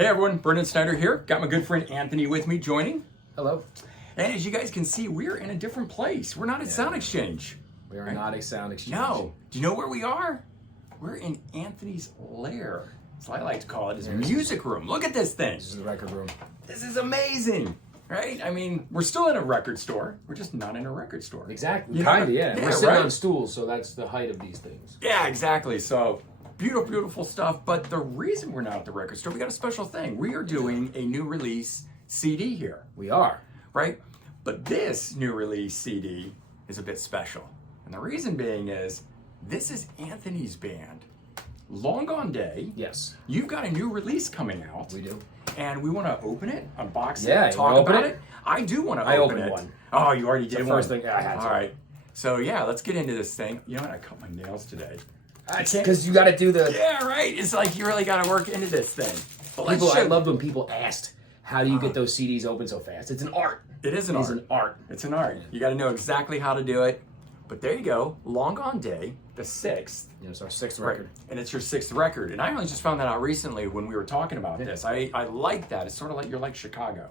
Hey everyone, Brendan Snyder here. Got my good friend Anthony with me joining. Hello. And as you guys can see, we're in a different place. We're not at Sound Exchange. We are not a Sound Exchange. No. Do you know where we are? We're in Anthony's lair. As I like to call it, his music room. Look at this thing. This is the record room. This is amazing, right? I mean, we're still in a record store. We're just not in a record store. Exactly. Kind of, yeah. We're sitting on stools, so that's the height of these things. Yeah, exactly. So beautiful, beautiful stuff. But the reason we're not at the record store, we got a special thing. We are doing a new release CD here. We are. Right? But this new release CD is a bit special. And the reason being is, this is Anthony's band. Long Gone Day. Yes. You've got a new release coming out. We do. And we want to open it, unbox Yeah, it, talk about it. I do want to open it. I opened one. Oh, you already did the one? first thing I had to. All right. So yeah, let's get into this thing. You know what? I cut my nails today. Because you got to do the... Yeah, right. It's like you really got to work into this thing. But I loved when people asked, how do you get those CDs open so fast? It's an art. It is an art. It's an art. It's an art. You got to know exactly how to do it. But there you go. Long Gone Day, the 6th. Yeah, it's our 6th record. Right. And it's your 6th record. And I only just found that out recently when we were talking about this. I like that. It's sort of like you're like Chicago.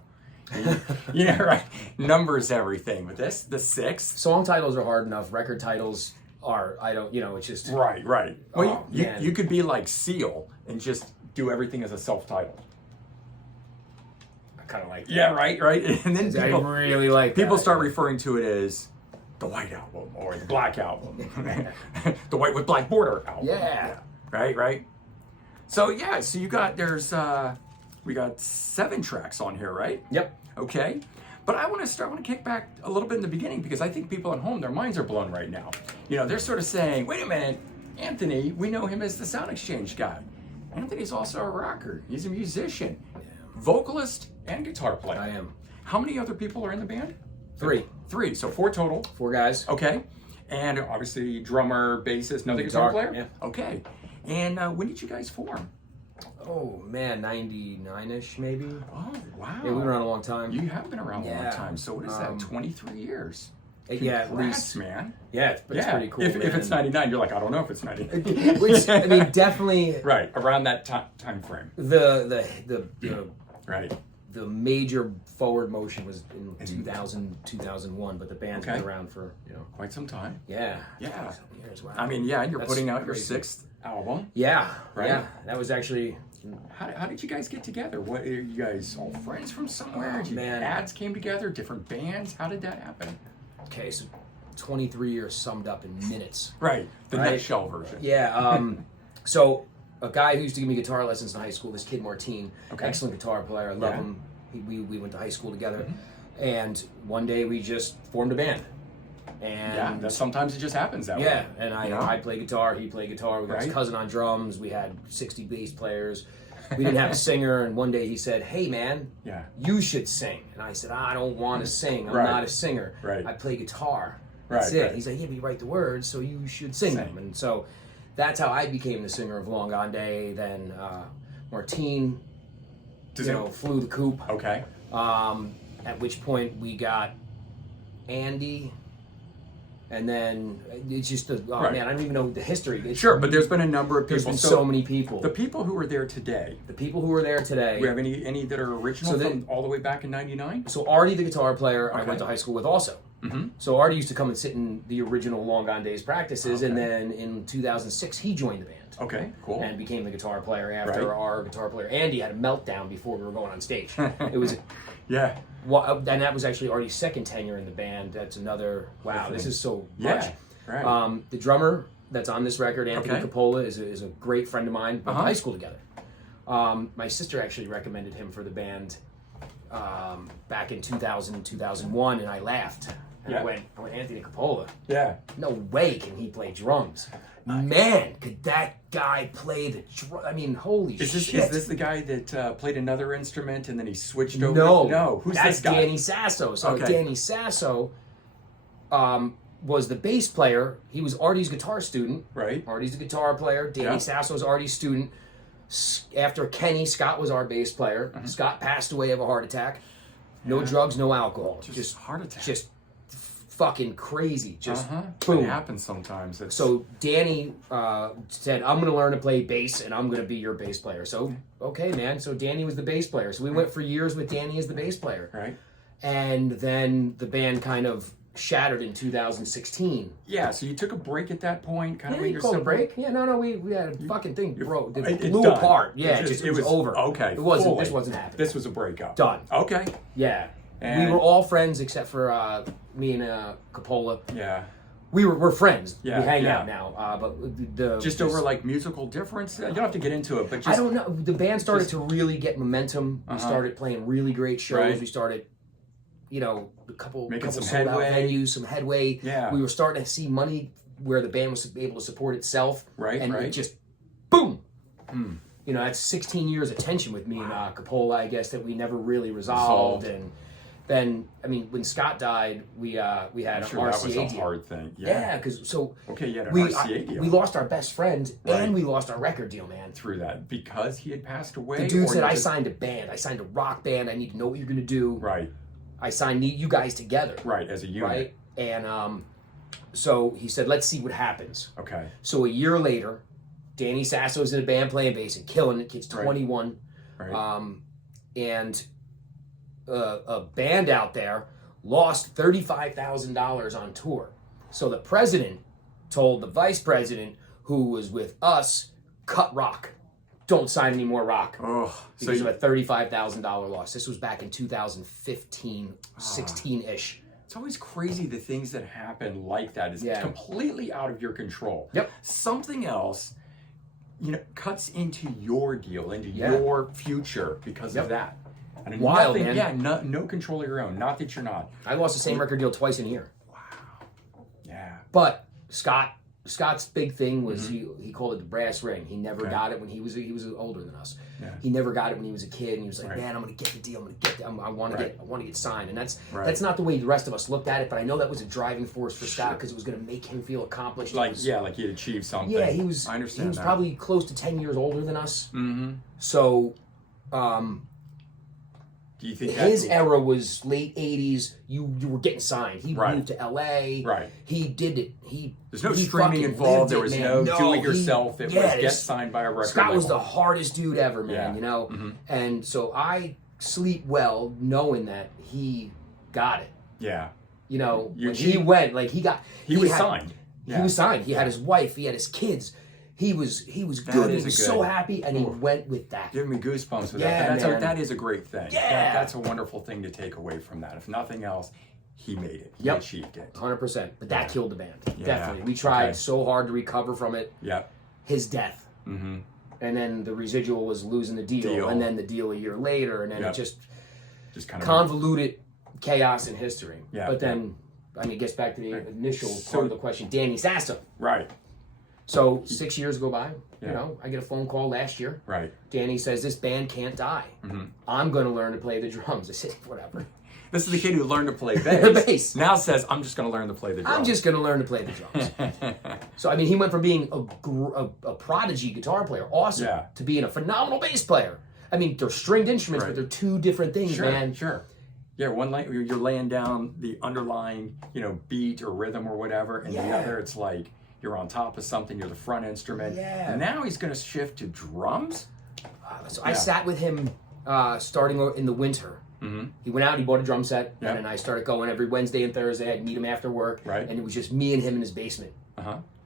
Yeah, right. Numbers everything. But this, the 6th. Song titles are hard enough. Record titles are, it's just... Right. Well, Oh, you could be like Seal and just do everything as a self-title. I kind of like that. Yeah, right. And then people, I really like people that. start referring to it as the White Album or the Black Album, the White with Black Border Album. Yeah. Right. So yeah, so we got 7 tracks on here, right? Yep. Okay. But I want to kick back a little bit in the beginning because I think people at home, their minds are blown right now. You know, they're sort of saying, wait a minute, Anthony, we know him as the Sound Exchange guy. Anthony's also a rocker. He's a musician, vocalist, and guitar player. I am. How many other people are in the band? 3. 3, so 4 total. 4 guys. Okay. And obviously drummer, bassist, another guitar player? Yeah. Okay. And when did you guys form? Oh, man, 99-ish maybe. Oh, wow. Yeah, we've been around a long time. You have been around a long Yeah. time. So what is that, 23 years? Yeah, at Congrats, least. man. Yeah, it's pretty cool, If man. it's 99, you're like, I don't know if it's 99. Which, I mean, definitely... Right, around that time frame. Right. The major forward motion was in 2000, 2001, but the band's been around for, Quite some time. Yeah. Yeah. Years, wow. I mean, yeah, and you're That's putting out crazy. your 6th album. Yeah. Right? Yeah. That was actually... How did you guys get together? What, are you guys all friends from somewhere? Man. Ads came together, different bands? How did that happen? Okay, so 23 years summed up in minutes. Right, the Right. nutshell version. Yeah, so a guy who used to give me guitar lessons in high school, this kid Martine, excellent guitar player, I love him. We went to high school together, and one day we just formed a band. And sometimes it just happens that way. Yeah, and I play guitar, he played guitar, we got his Right. cousin on drums, we had 60 bass players. We didn't have a singer, and one day he said, hey man, you should sing. And I said, I don't want to sing, I'm not a singer. Right. I play guitar. That's it. He said, yeah, but you write the words, so you should sing them. And so that's how I became the singer of Long Gone Day. Then Martine, flew the coop. Okay. At which point we got Andy, and then it's just man, I don't even know the history. Sure, but there's been a number of people. There's been so many people. The people who are there today. The people who are there today. Do we have any that are original from all the way back in '99? So Artie, the guitar player, I went to high school with also. Mm-hmm. So Artie used to come and sit in the original Long Gone Days practices, and then in 2006 he joined the band. Okay, cool. And became the guitar player after our guitar player Andy had a meltdown before we were going on stage. It was and that was actually Artie's second tenure in the band. That's another this is so much. Right. The drummer that's on this record, Anthony Coppola, is a great friend of mine. We went to high school together. My sister actually recommended him for the band back in 2000, 2001, and I laughed. And I went, Anthony Coppola. Yeah. No way can he play drums. Man, could that guy play the drum? I mean, holy shit. Is this the guy that played another instrument and then he switched over? No. Who's that's this guy? Danny Sasso. So Danny Sasso was the bass player. He was Artie's guitar student. Right. Artie's the guitar player. Danny Sasso was Artie's student. After Kenny, Scott was our bass player. Scott passed away of a heart attack. No drugs, no alcohol. Just heart attack. Just fucking crazy. Just It boom. happens sometimes. So Danny said, I'm going to learn to play bass, and I'm going to be your bass player. So, okay, man. So Danny was the bass player. So we went for years with Danny as the bass player. Right. And then the band kind of shattered in 2016. Yeah, so you took a break at that point, kind of when You you're called a still break? Yeah, no, we had a fucking thing broke. It It's blew done. apart. Yeah, it was over. Okay. It wasn't. fully. This wasn't happening. This was a breakup. Done. Okay. Yeah. And- we were all friends except for me and Coppola. Yeah. We're friends. Yeah, We hang yeah. out now. But the Just over like musical difference. You don't have to get into it, but just I don't know. The band started to really get momentum. We started playing really great shows. Right. We started, a couple Making some sold out headway. venues, some headway. Yeah. We were starting to see money where the band was able to support itself. Right, And right. it just boom. That's 16 years of tension with me and Coppola, I guess, that we never really resolved. And then, when Scott died, we had an sure RCA that was a deal. hard thing. Yeah, because Okay, you had an we RCA deal. we lost our best friend Right. and we lost our record deal, man. through that because he had passed away. The dude or said, you I just- signed a band. I signed a rock band. I need to know what you're going to do. Right, I signed you guys together. right, as a unit. Right? And so he said, let's see what happens. Okay. So a year later, Danny Sasso's in a band playing bass and killing it. Kid's Right. 21. Right. And a band out there lost $35,000 on tour. So the president told the vice president, who was with us, cut rock. Don't sign any more rock. Oh, so Because you, of a $35,000 loss. This was back in 2015, 16-ish. it's always crazy the things that happen like that is Yeah. completely out of your control. Yep. Something else, cuts into your deal, into Yeah. your future because of that. And Wild, nothing, man. Yeah, no control of your own. Not that you're not. I lost the same record deal twice in a year. Yeah. But Scott's big thing was he called it the brass ring. He never got it when he was older than us. Yeah. He never got it when he was a kid, and he was like, Right. "Man, I'm gonna get the deal. I'm gonna get. I want to get signed." And Right. that's not the way the rest of us looked at it. But I know that was a driving force for Scott because it was gonna make him feel accomplished. Like he had achieved something. Yeah, he was. I understand He was that. probably close to 10 years older than us. Mm-hmm. So, Do you think his that, era was late 80s. You were getting signed. He Right. moved to LA. Right. He did it. There's no he streaming fucking involved. lived There it, was man. no do it yourself. It was get this- signed by a record Scott was label. the hardest dude ever, man. Yeah. And so I sleep well knowing that he got it. Yeah. When he achieved- went, like he was had- signed. He Yeah. was signed. He had his wife. He had his kids. He was good. He is a was good- so happy, and he went with that. Giving me goosebumps with Yeah, that. But man. that is a great thing. Yeah. That's a wonderful thing to take away from that. If nothing else, he made it. He Yep. achieved it. 100%. But that killed the band. Yeah. Definitely. We tried Okay. so hard to recover from it. Yep. His death. Mm-hmm. And then the residual was losing the deal. And then the deal a year later. And then Yep. it just Just kind of convoluted chaos in history. Yeah, But then, it gets back to the initial So- part of the question. Danny Sasso. right. So 6 years go by. Yeah. I get a phone call last year. Right. Danny says, this band can't die. I'm going to learn to play the drums. I said, whatever. This is the kid who learned to play bass. Bass. Now says, I'm just going to learn to play the drums. I'm just going to learn to play the drums. So, he went from being a prodigy guitar player, awesome, Yeah. to being a phenomenal bass player. They're stringed instruments, Right. but they're two different things, Sure, man. sure. Yeah, one you're laying down the underlying, beat or rhythm or whatever, and the Yeah. other it's like you're on top of something, you're the front instrument. Yeah. Now he's going to shift to drums. So I sat with him starting in the winter. He went out, he bought a drum set, Yeah. and then I started going every Wednesday and Thursday. I'd meet him after work, Right. and it was just me and him in his basement,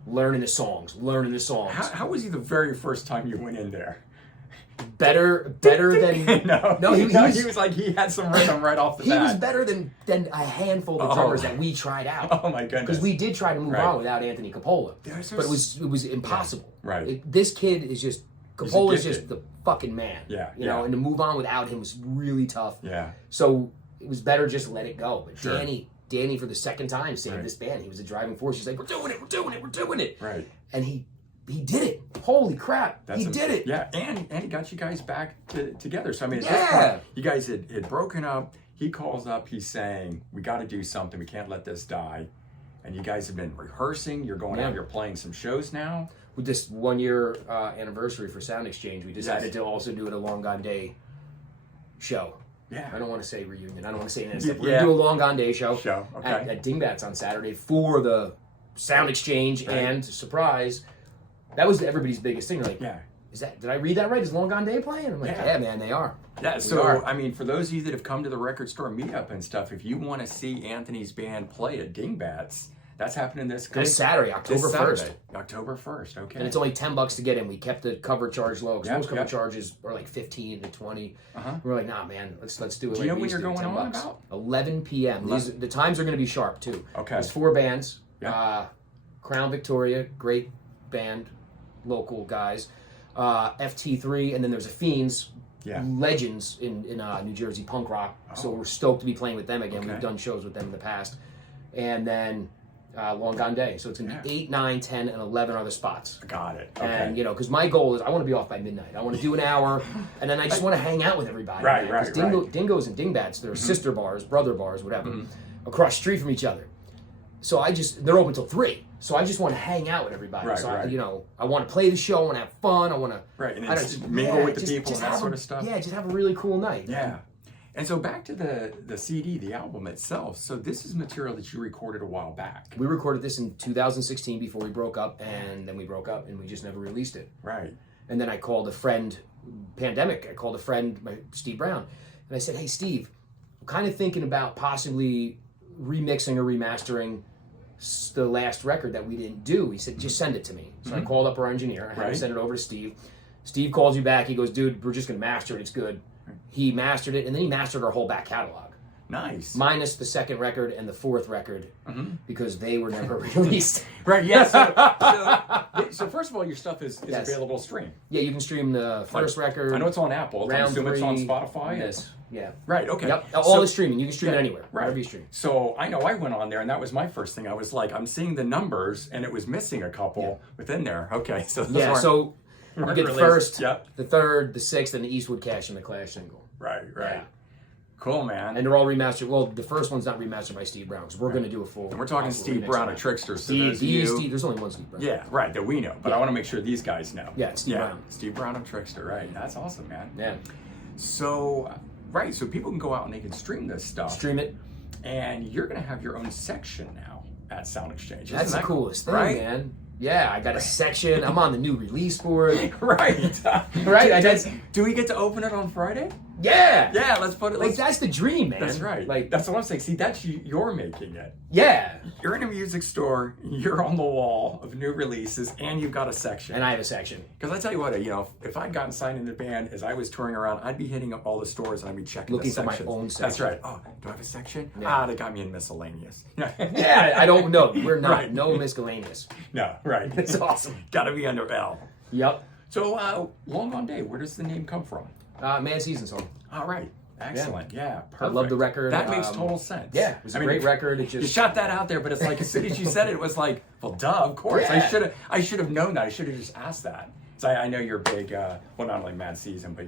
learning the songs. How was he the very first time you went in there? Better than No, he was like he had some rhythm right off the he bat. was better than a handful of drummers that we tried out. Oh my goodness! Because we did try to move Right. on without Anthony Coppola, There's- but it was impossible. Right. This kid is just Coppola's gifted. just the fucking man. Yeah, You know, yeah. and to move on without him was really tough. Yeah. So it was better just let it go. But Sure. Danny for the second time saved Right. this band. He was a driving force. He's like, we're doing it. Right. And he did it. Holy crap. He did it. Yeah, and he got you guys back together. So I mean, at this Yeah. point, you guys had broken up. He calls up. He's saying, "We got to do something. We can't let this die." And you guys have been rehearsing. You're going Yeah. out. You're playing some shows now. With this 1 year anniversary for Sound Exchange, we decided Yes. to also do an A Long Gone Day show. Yeah. I don't want to say reunion. I don't want to say any of that stuff. We're going to do a Long Gone Day show Okay. at Dingbats on Saturday for the Sound Exchange, and surprise, that was everybody's biggest thing. They're like, did I read that right? Is Long Gone Day playing? I'm like, yeah, man, they are. Yeah, so, I mean, for those of you that have come to the record store meetup and stuff, if you want to see Anthony's band play at Dingbats, that's happening this Saturday, October 1st. October 1st, okay. And it's only $10 to get in. We kept the cover charge low, because most cover charges are like 15 to 20. We're like, nah, man, let's do it. Do you know when you're going on about? 11 p.m. The times are going to be sharp, too. Okay. There's 4 bands. Crown Victoria, great band, local guys. FT3, and then there's a Fiends, legends in New Jersey punk rock. So we're stoked to be playing with them again. We've done shows with them in the past. And then Long Gone Day. So it's going to be 8, 9, 10, and 11 are the spots. Got it. Okay. And, because my goal is I want to be off by midnight. I want to do an hour, and then I just want to hang out with everybody. Right. Because Dingoes and Dingbats, they're sister bars, brother bars, whatever, across the street from each other. So they're open till 3. So I just want to hang out with everybody. I want to play the show. I want to have fun. I want to and just mingle with the people and that sort of stuff. Yeah, just have a really cool night. Yeah. And so back to the CD, the album itself. So this is material that you recorded a while back. We recorded this in 2016 before we broke up, and then we broke up, and we just never released it. Right. And then I called a friend, pandemic, Steve Brown, and I said, hey, Steve, I'm kind of thinking about possibly remixing or remastering the last record that we didn't do. He said, just send it to me. So I called up our engineer. I had to send it over to Steve. Steve calls you back. He goes, dude, we're just going to master it. It's good. He mastered it, and then he mastered our whole back catalog. Nice. Minus the second record and the fourth record, because they were never released. Right, yeah. So first of all, your stuff is available to stream. Yeah, you can stream the first record. I know it's on Apple. I assume it's on Spotify. Yes. Yeah. Right, okay. Yep. All the streaming. You can stream it anywhere. Right. Wherever you stream. So I know I went on there, and that was my first thing. I was like, I'm seeing the numbers, and it was missing a couple within there. Okay, so so you get the first, the third, the sixth, and the Eastwood Cash and the Clash single. Right. Yeah. Cool, man. And they're all remastered. Well, the first one's not remastered by Steve Brown, because we're going to do a full. And we're talking Steve Brown, a trickster. So Steve, there's only one Steve Brown. Yeah, right, that we know. But I want to make sure these guys know. Yeah, Steve Brown. Steve Brown, a trickster, right. That's awesome, man. Yeah. So, so people can go out and they can stream this stuff. Stream it. And you're going to have your own section now at Sound Exchange. That's the coolest thing, man. Yeah, I got a section. I'm on the new release board. Right. Do we get to open it on Friday? Yeah. Yeah, let's put it. That's the dream, man. That's right. That's what I'm saying. See, you're making it. Yeah. You're in a music store. You're on the wall of new releases, and you've got a section. And I have a section. Because I tell you what, if I'd gotten signed in the band as I was touring around, I'd be hitting up all the stores and I'd be checking looking the sections. for my own section. That's right. Oh, do I have a section? Yeah. They got me in miscellaneous. Yeah, I don't know. We're not. Right. No miscellaneous. No, right. It's awesome. Got to be under L. Yep. So, Long Gone Day, where does the name come from? Man Season song. All right. Excellent. Yeah, perfect. I love the record. That makes total sense. Yeah, it was a great record. It just you shot that out there, but it's like as soon as you said it, it was like, well, duh, of course. Yeah. I should have known that. I should have just asked that. So I know you're a big, well, not only Mad Season, but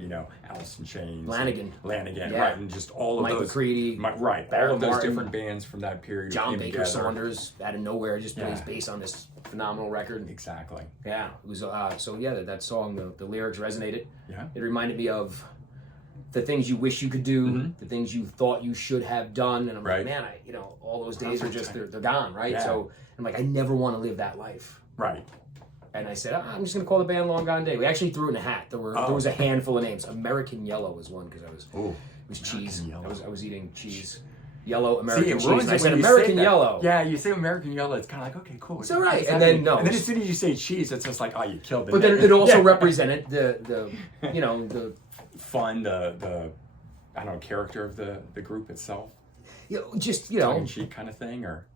Alice in Chains, Lanigan, right, and just all of Mike those. McCready, right, all of those different bands from that period. John Baker Saunders out of nowhere just plays bass on this phenomenal record. Exactly. Yeah, it was that song, the lyrics resonated. Yeah, it reminded me of the things you wish you could do, the things you thought you should have done, and I'm like, man, all those days are just they're gone, right? Yeah. So I'm like, I never want to live that life, right? And I said, I'm just going to call the band Long Gone Day. We actually threw it in a hat. There was a handful of names. American Yellow was one because it was cheese. I was eating cheese. Yellow American cheese. And I said American Yellow. Yeah, you say American Yellow, it's kind of like, okay, cool. It's all right. And then no. And then as soon as you say cheese, it's just like, oh, you killed the But name. then it also represented the fun, the I don't know, character of the group itself. Tongue-in-cheek kind of thing, or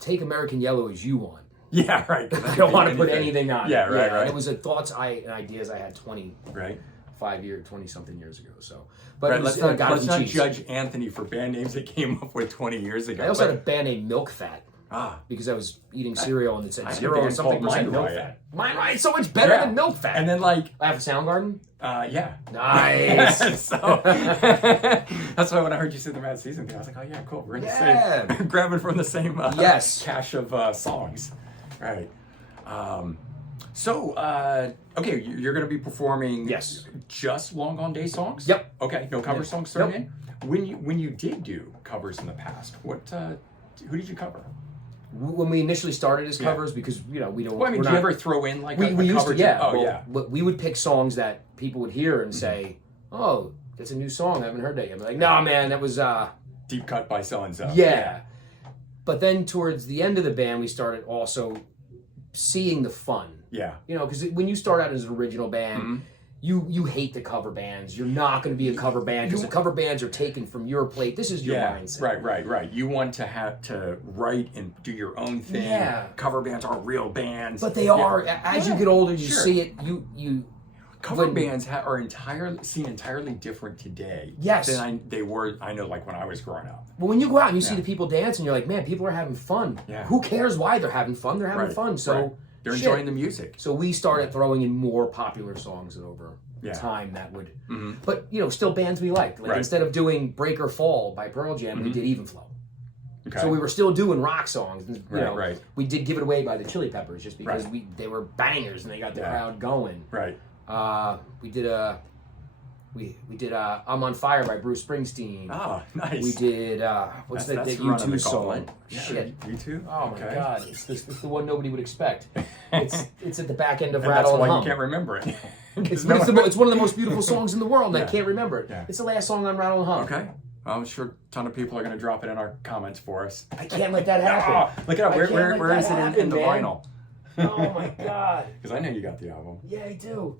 take American Yellow as you want. Yeah, right. I don't want to put anything on it. Yeah, right. And it was thoughts and ideas I had 20-something years ago. So, but let's not judge Anthony for band names that came up with 20 years ago. I also had a band named Milk Fat. Because I was eating cereal and it said 0-something% milk fat. Mind Right, so much better than Milk Fat. And then I have a Soundgarden. Yeah. Nice. So that's why when I heard you say the Mad Season thing, I was like, oh yeah, cool. We're in the same, grabbing from the same cache of songs. Right. So, okay, you're going to be performing just Long Gone Day songs? Yep. Okay, no cover songs thrown in? When you did do covers in the past, who did you cover? When we initially started as covers, because we don't. Well, I mean, do you ever throw in like a used cover? To, yeah. Oh, well, yeah. We would pick songs that people would hear and say, "Oh, that's a new song. I haven't heard that yet." I'm like, "No, man, that was deep cut by so and so." Yeah. But then towards the end of the band, we started also seeing the fun. Yeah. Because when you start out as an original band, you hate the cover bands. You're not going to be a cover band because the cover bands are taken from your plate. This is your mindset. Right. You want to have to write and do your own thing. Yeah. Cover bands are real bands. But they are. As you get older, you see it. You cover bands are seen entirely different today. Yes. Than they were. I know, like when I was growing up. But when you go out and you see the people dance, and you're like, man, people are having fun. Yeah. Who cares why they're having fun? They're having fun. So they're enjoying the music. So we started throwing in more popular songs over time that would, but still bands we liked. Like instead of doing "Break or Fall" by Pearl Jam, we did "Even Flow." Okay. So we were still doing rock songs. And, we did "Give It Away" by the Chili Peppers just because they were bangers and they got the crowd going. Right. We did "I'm on Fire" by Bruce Springsteen. Oh, nice. We did what's that U2 song? Yeah, Shit. U2? Oh my god, it's the one nobody would expect. It's at the back end of and Rattle that's and why Hum. you can't remember it. It's one of the most beautiful songs in the world, and I can't remember it. Yeah. It's the last song on Rattle and Hum. Okay. Well, I'm sure a ton of people are going to drop it in our comments for us. I can't let that happen. Look it up. Where is it in the vinyl? Oh my god. Because I know you got the album. Yeah, I do.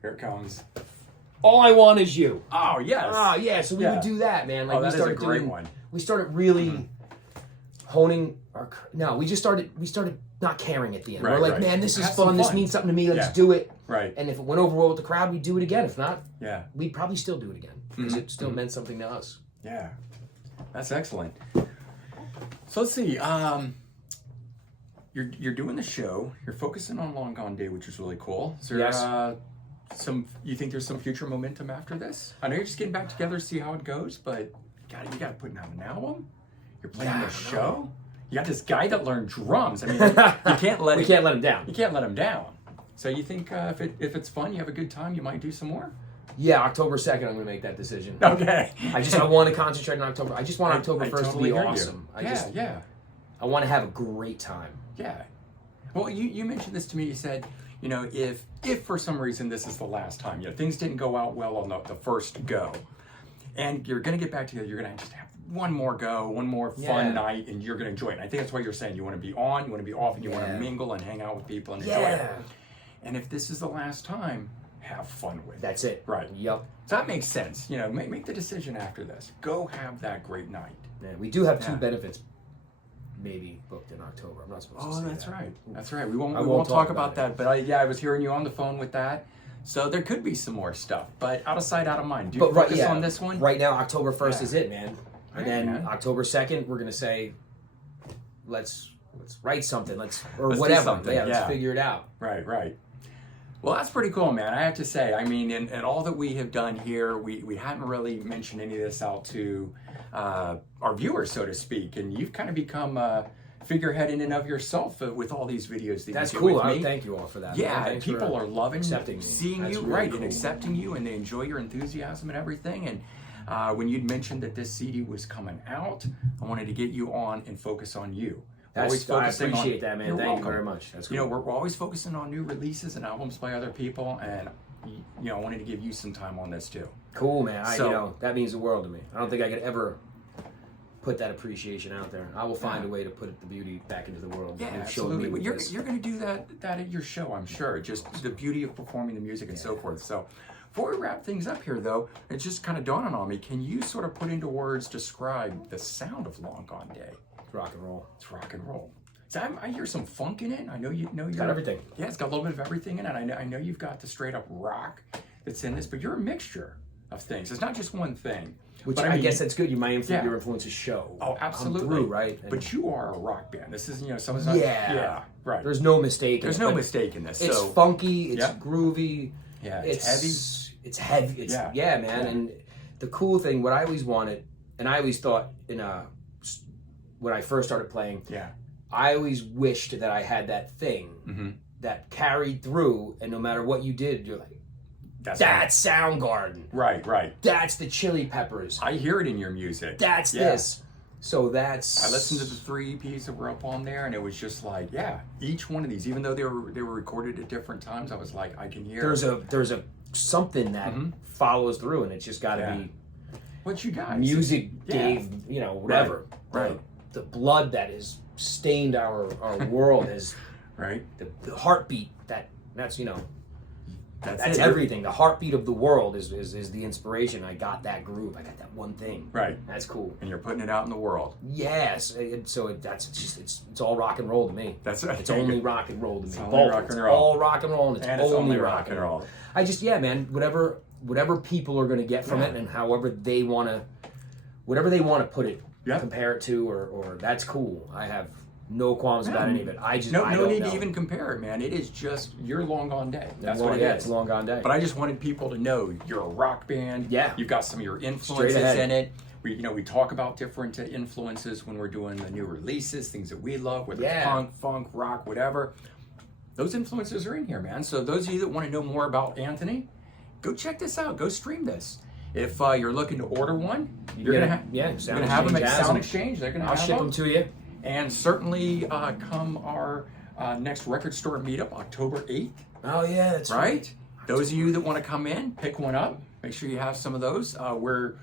Here it comes. All I Want Is You. Oh, yes. Oh, yeah. So we would do that, man. Like, that is a great one. We started really honing our... No, we started not caring at the end. We're like, man, this is fun. This means something to me. Let's do it. Right. And if it went over well with the crowd, we'd do it again. If not, we'd probably still do it again. Because it still meant something to us. Yeah. That's excellent. So let's see. You're doing the show. You're focusing on Long Gone Day, which is really cool. Is there you think there's some future momentum after this? I know you're just getting back together to see how it goes, but you got to put out an album. You're playing the show. You got this guy that learned drums. I mean, you can't let we can't let him down. You can't let him down. So you think if it's fun, you have a good time, you might do some more? Yeah, October 2nd, I'm going to make that decision. Okay. I want to concentrate on October. I just want October 1st to be awesome. I want to have a great time. Yeah. Well, you mentioned this to me. You said, if for some reason this is the last time, things didn't go out well on the first go, and you're going to get back together, you're going to just have one more go, one more fun night, and you're going to enjoy it. And I think that's what you're saying. You want to be on, you want to be off, and you want to mingle and hang out with people and enjoy it. And if this is the last time, have fun with it. That's it. Right. Yep. So that makes sense. Make the decision after this. Go have that great night. Yeah, we do have two benefits maybe booked in October. I'm not supposed to say that's that. right. That's right. We won't talk about that. But I was hearing you on the phone with that. So there could be some more stuff. But out of sight, out of mind. Do you focus on this one? Right now, October 1st is it, man. And then October 2nd, we're going to say, let's write something. Let's whatever. Let's figure it out. Right. Well, that's pretty cool, man. I have to say, I mean, in all that we have done here, we haven't really mentioned any of this out to our viewers, so to speak. And you've kind of become a figurehead in and of yourself with all these videos that that's you do cool. with me. I thank you all for that. Yeah, people are loving seeing you, really cool. And accepting you, and they enjoy your enthusiasm and everything. And when you'd mentioned that this CD was coming out, I wanted to get you on and focus on you. I appreciate that, man. Thank you very much. That's cool. We're always focusing on new releases and albums by other people, and I wanted to give you some time on this too. Cool, man. That means the world to me. I don't think I could ever put that appreciation out there. I will find a way to put the beauty back into the world. Yeah, absolutely. You're going to do that at your show, I'm sure. Just the beauty of performing the music and so forth. So before we wrap things up here, though, it's just kind of dawning on me. Can you sort of put into words, describe the sound of Long Gone Day? Rock and roll. It's rock and roll. So I hear some funk in it. I know you've got everything. Yeah, it's got a little bit of everything in it. I know you've got the straight up rock that's in this, but you're a mixture of things. It's not just one thing. Which I guess that's good. Your influences show. Oh, absolutely. Through, right? But you are a rock band. This is someone's not. Yeah. Right. There's no mistake. There's no mistake in this. It's funky. It's groovy. Yeah. It's heavy. It's heavy. Yeah, man. Yeah. And the cool thing, what I always wanted, and I always thought when I first started playing, I always wished that I had that thing that carried through, and no matter what you did, you're like, that's Soundgarden. Right. That's the Chili Peppers. I hear it in your music. That's this. So that's... I listened to the 3 EPs that were up on there, and it was just like, each one of these, even though they were recorded at different times, I was like, I can hear. There's a something that follows through, and it's just got to be. What you guys? Music gave, whatever. Right. The blood that has stained our world is the heartbeat that's That's everything. The heartbeat of the world is the inspiration. I got that groove. I got that one thing. Right. That's cool. And you're putting it out in the world. Yes. It's all rock and roll to me. That's right. It's only rock and roll to me. It's only rock and roll. All rock and roll, and it's only rock and roll. I just man, whatever people are going to get from it, and however they want to put it, compare it to, or that's cool. I have no qualms about any of it. I no need to even compare it, man. It is just your long gone day. That's what it is. It's a long gone day. But I just wanted people to know you're a rock band. Yeah. You've got some of your influences in it. We talk about different influences when we're doing the new releases, things that we love, whether it's punk, funk, rock, whatever. Those influences are in here, man. So those of you that want to know more about Anthony, go check this out. Go stream this. If you're looking to order one, you're gonna have them at Sound Exchange. They're gonna I'll ship them to you. And certainly come our next record store meetup, October 8th. Oh yeah, that's right. Those of you that want to come in, pick one up. Make sure you have some of those. We're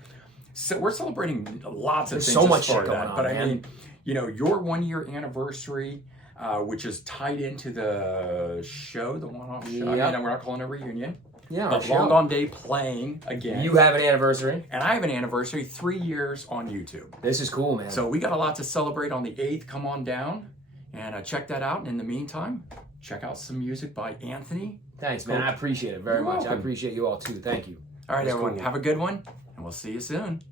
celebrating lots of things. So much as shit part of going that. on, But man. I mean, your 1 year anniversary, which is tied into the show, the one-off show. Yep. We're not calling it a reunion. Yeah, but Long Gone Day playing again. You have an anniversary. And I have an anniversary, 3 years on YouTube. This is cool, man. So we got a lot to celebrate on the 8th. Come on down and check that out. And in the meantime, check out some music by Anthony. Thanks, man. I appreciate it very much. Welcome. I appreciate you all too. Thank you. All right, everyone. Have a good one, and we'll see you soon.